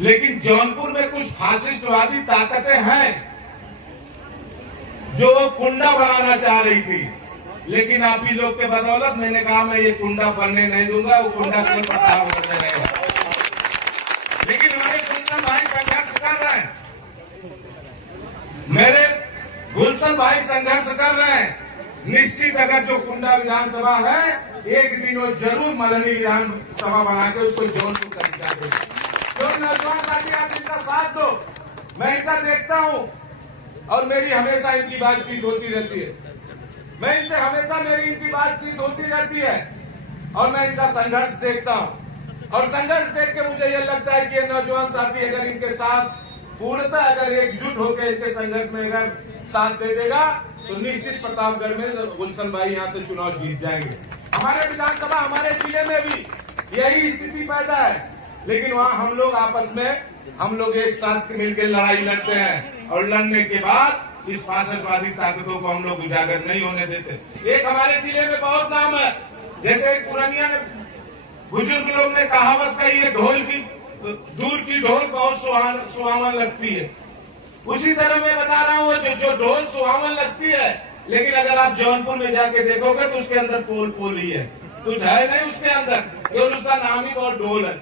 लेकिन जौनपुर में कुछ फासिस्टवादी ताकतें हैं जो कुंडा बनाना चाह रही थी, लेकिन आप ही लोग के बदौलत मैंने कहा मैं ये कुंडा बनने नहीं दूंगा, वो कुंडा कोई प्रस्ताव करने रहेगा। लेकिन हमारे गुलशन भाई संघर्ष कर रहे हैं, मेरे गुलशन भाई संघर्ष कर रहे हैं। निश्चित अगर जो कुंडा विधानसभा है, एक दिन वो जरूर मदनी विधानसभा बना के उसको जौनपुर का विचार दे। जो नौजवान साथी आप इनका साथ दो, मैं इनका देखता हूँ और मेरी हमेशा इनकी बातचीत होती रहती है, मैं इनसे हमेशा मेरी इनकी बातचीत होती रहती है और मैं इनका संघर्ष देखता हूँ। और संघर्ष देख के मुझे ये लगता है कि ये नौजवान साथी अगर इनके साथ पूर्णतः अगर एकजुट होकर इनके संघर्ष में अगर साथ दे देगा तो निश्चित प्रतापगढ़ में गुलशन भाई यहाँ से चुनाव जीत जाएंगे। हमारे विधानसभा हमारे जिले में भी यही स्थिति पैदा है, लेकिन वहाँ हम लोग आपस में हम लोग एक साथ मिलकर लड़ाई लड़ते हैं और लड़ने के बाद इस फासिस्टवादी ताकतों को हम लोग उजागर नहीं होने देते। एक हमारे जिले में बहुत नाम है, जैसे पुरानिया ने बुजुर्ग लोग ने कहावत कही है, ढोल की दूर की ढोल बहुत सुहावन लगती है। उसी तरह मैं बता रहा हूँ जो ढोल सुहावन लगती है, लेकिन अगर आप जौनपुर में जाके देखोगे तो उसके अंदर पोल ही है, कुछ है नहीं उसके अंदर, केवल उसका नाम ही बहुत ढोल है।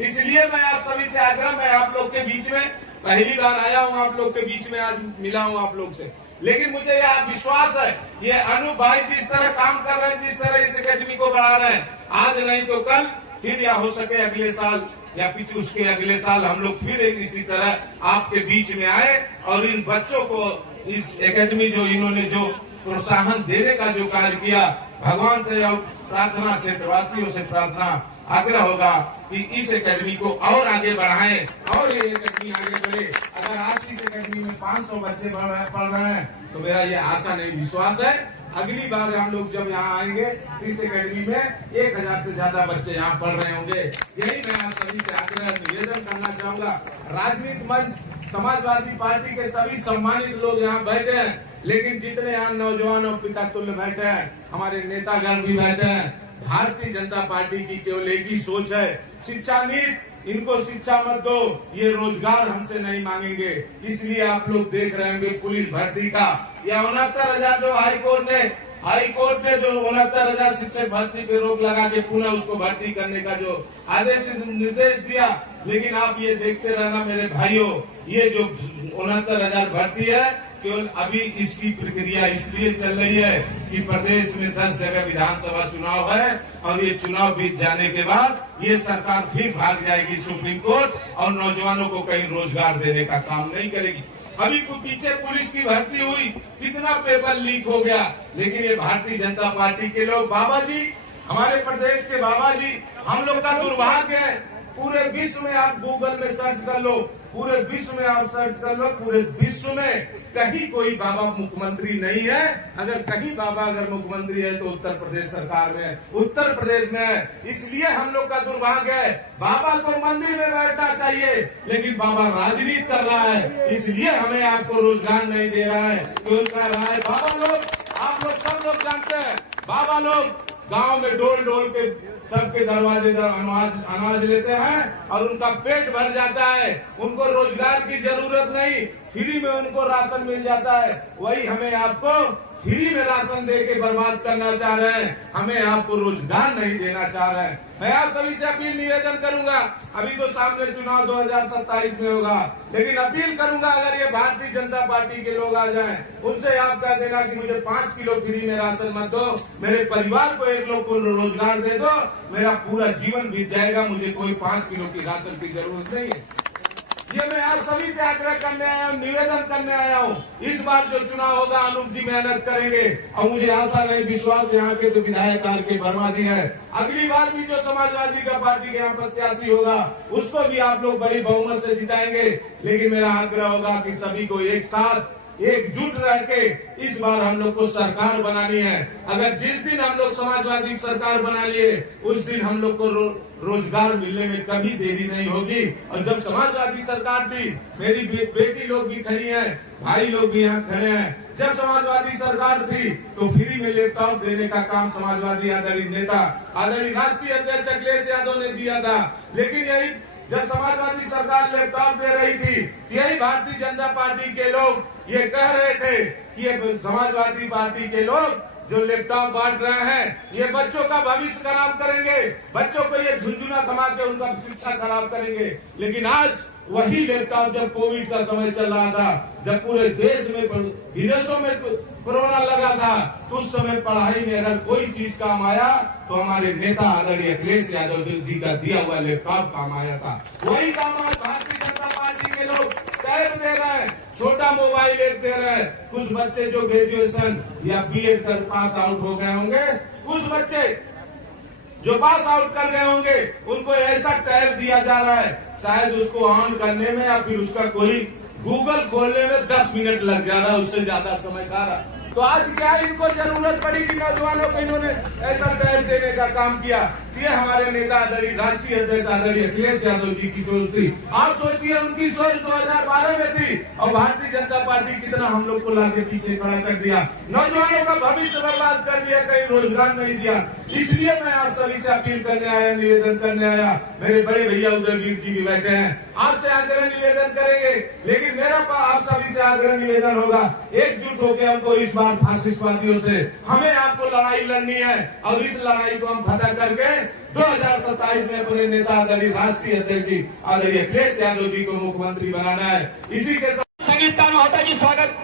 इसलिए मैं आप सभी से आग्रह, मैं आप लोग के बीच में पहली बार आया हूँ, आप लोग के बीच में आज मिला हूँ आप लोग से, लेकिन मुझे यह विश्वास है ये अनूप भाई जिस तरह काम कर रहे हैं, जिस तरह इस एकेडमी को बढ़ा रहे हैं, आज नहीं तो कल फिर या हो सके अगले साल या पीछे उसके अगले साल हम लोग फिर इसी तरह आपके बीच में आए और इन बच्चों को इस एकेडमी जो इन्होंने जो प्रोत्साहन देने का जो कार्य किया, भगवान से और प्रार्थना क्षेत्रवासियों से प्रार्थना आग्रह होगा कि इस एकेडमी को और आगे बढ़ाएं और ये एकेडमी आगे बढ़े। अगर आज इस एकेडमी में 500 बच्चे पढ़ रहे हैं तो मेरा ये आशा नहीं विश्वास है, अगली बार हम लोग जब यहाँ आएंगे इस एकेडमी में 1000 से ज्यादा बच्चे यहाँ पढ़ रहे होंगे। यही मैं आप सभी से आग्रह निवेदन करना चाहूंगा। राजनीतिक मंच समाजवादी पार्टी के सभी सम्मानित लोग यहाँ बैठे हैं, लेकिन जितने यहाँ नौजवान और पिता तुल्य बैठे हैं, हमारे नेतागण भी बैठे हैं, भारतीय जनता पार्टी की केवल एक ही सोच है, शिक्षा नीति, इनको शिक्षा मत दो, ये रोजगार हमसे नहीं मांगेंगे। इसलिए आप लोग देख रहे होंगे पुलिस भर्ती का या 69,000 जो हाईकोर्ट ने जो 69,000 शिक्षक भर्ती पे रोक लगा के पुनः उसको भर्ती करने का जो आदेश निर्देश दिया, लेकिन आप ये देखते रहना मेरे भाइयों, ये जो 69,000 भर्ती है केवल अभी इसकी प्रक्रिया इसलिए चल रही है कि प्रदेश में 10 जगह विधानसभा चुनाव है और ये चुनाव बीत जाने के बाद ये सरकार फिर भाग जाएगी सुप्रीम कोर्ट और नौजवानों को कहीं रोजगार देने का काम नहीं करेगी। अभी पीछे पुलिस की भर्ती हुई, कितना पेपर लीक हो गया, लेकिन ये भारतीय जनता पार्टी के लोग, बाबा जी, हमारे प्रदेश के बाबा जी, हम लोग का दुर्भाग्य है, पूरे विश्व में आप गूगल में सर्च कर लो, पूरे विश्व में आप सर्च कर लो, पूरे विश्व में कहीं कोई बाबा मुख्यमंत्री नहीं है। अगर कहीं बाबा अगर मुख्यमंत्री है तो उत्तर प्रदेश सरकार में, उत्तर प्रदेश में है। इसलिए हम लोग का दुर्भाग्य है, बाबा को मंदिर में बैठना चाहिए, लेकिन बाबा राजनीति कर रहा है, इसलिए हमें आपको रोजगार नहीं दे रहा है। क्यों कर रहा है बाबा लोग? आप लोग सब लोग जानते हैं, बाबा लोग गांव में डोल डोल के सबके दरवाजे अनाज लेते हैं और उनका पेट भर जाता है, उनको रोजगार की जरूरत नहीं, फ्री में उनको राशन मिल जाता है। वही हमें आपको फ्री में राशन दे के बर्बाद करना चाह रहे हैं, हमें आपको रोजगार नहीं देना चाह रहे हैं। मैं आप सभी से अपील निवेदन करूंगा, अभी तो सामने चुनाव 2027 में होगा, लेकिन अपील करूंगा अगर ये भारतीय जनता पार्टी के लोग आ जाएं, उनसे आप कह देना कि मुझे 5 किलो फ्री में राशन मत दो, मेरे परिवार को एक लोग को रोजगार दे दो, मेरा पूरा जीवन बीत जाएगा, मुझे कोई 5 किलो की राशन की जरूरत नहीं है। ये मैं आप सभी से आग्रह करने आया हूँ, निवेदन करने आया हूँ। इस बार जो चुनाव होगा अनूप जी मेहनत करेंगे और मुझे आशा नहीं विश्वास यहाँ के तो विधायक आर के वर्मा जी है, अगली बार भी जो समाजवादी का पार्टी के यहाँ प्रत्याशी होगा उसको भी आप लोग बड़ी बहुमत से जिताएंगे। लेकिन मेरा आग्रह होगा कि सभी को एक साथ एकजुट रह के इस बार हम लोग को सरकार बनानी है। अगर जिस दिन हम लोग समाजवादी सरकार बना लिए उस दिन हम लोग को रोजगार मिलने में कभी देरी नहीं होगी। और जब समाजवादी सरकार थी, मेरी बेटी लोग भी खड़ी हैं, भाई लोग भी यहाँ खड़े हैं, जब समाजवादी सरकार थी तो फ्री में लैपटॉप देने का काम समाजवादी आदरणीय नेता आदरणीय राष्ट्रीय अध्यक्ष अखिलेश यादव ने किया था। लेकिन यही जब समाजवादी सरकार लैपटॉप दे रही थी, यही भारतीय जनता पार्टी के लोग ये कह रहे थे कि ये समाजवादी पार्टी के लोग जो लैपटॉप बांट रहे हैं ये बच्चों का भविष्य खराब करेंगे, बच्चों को ये झुंझुना थमा के उनका शिक्षा खराब करेंगे। लेकिन आज वही लैपटॉप जब कोविड का समय चल रहा था, जब पूरे देश में विदेशों में कोरोना लगा था, तो उस समय पढ़ाई में अगर कोई चीज काम आया तो हमारे नेता आदरणीय अखिलेश यादव जी का दिया हुआ लैपटॉप काम आया था। वही काम आज भारतीय जनता पार्टी के लोग टैब दे रहे हैं, छोटा मोबाइल एक दे रहे हैं। कुछ बच्चे जो ग्रेजुएशन या बीएड कर पास आउट हो गए होंगे, कुछ बच्चे जो पास आउट कर गए होंगे, उनको ऐसा टैब दिया जा रहा है, शायद उसको ऑन करने में या फिर उसका कोई गूगल खोलने में 10 मिनट लग जा रहा है, उससे ज्यादा समय खा रहा है। तो आज क्या इनको जरूरत पड़ी कि नौजवानों को इन्होंने ऐसा टैब देने का काम किया? ये हमारे नेता आदरणीय राष्ट्रीय अध्यक्ष आदरणीय अखिलेश यादव जी की सोच थी। आप सोचिए उनकी सोच 2012 में थी और भारतीय जनता पार्टी कितना हम लोग को लाके पीछे खड़ा कर दिया, नौजवानों का भविष्य बर्बाद कर दिया, कहीं रोजगार नहीं दिया। इसलिए मैं आप सभी से अपील करने आया, निवेदन करने आया। मेरे बड़े भैया उदयवीर जी भी बैठे हैं, आपसे आग्रह निवेदन करेंगे, लेकिन मेरा आप सभी से आग्रह निवेदन होगा, एकजुट होकर हमको इस बार फासिस्टवादियों से हमें आपको लड़ाई लड़नी है और इस लड़ाई को हम फतह करके 2027 में अपने नेता आदरणीय राष्ट्रीय अध्यक्ष जी आदरणीय अखिलेश यादव जी को मुख्यमंत्री बनाना है। इसी के साथ संगीत स्वागत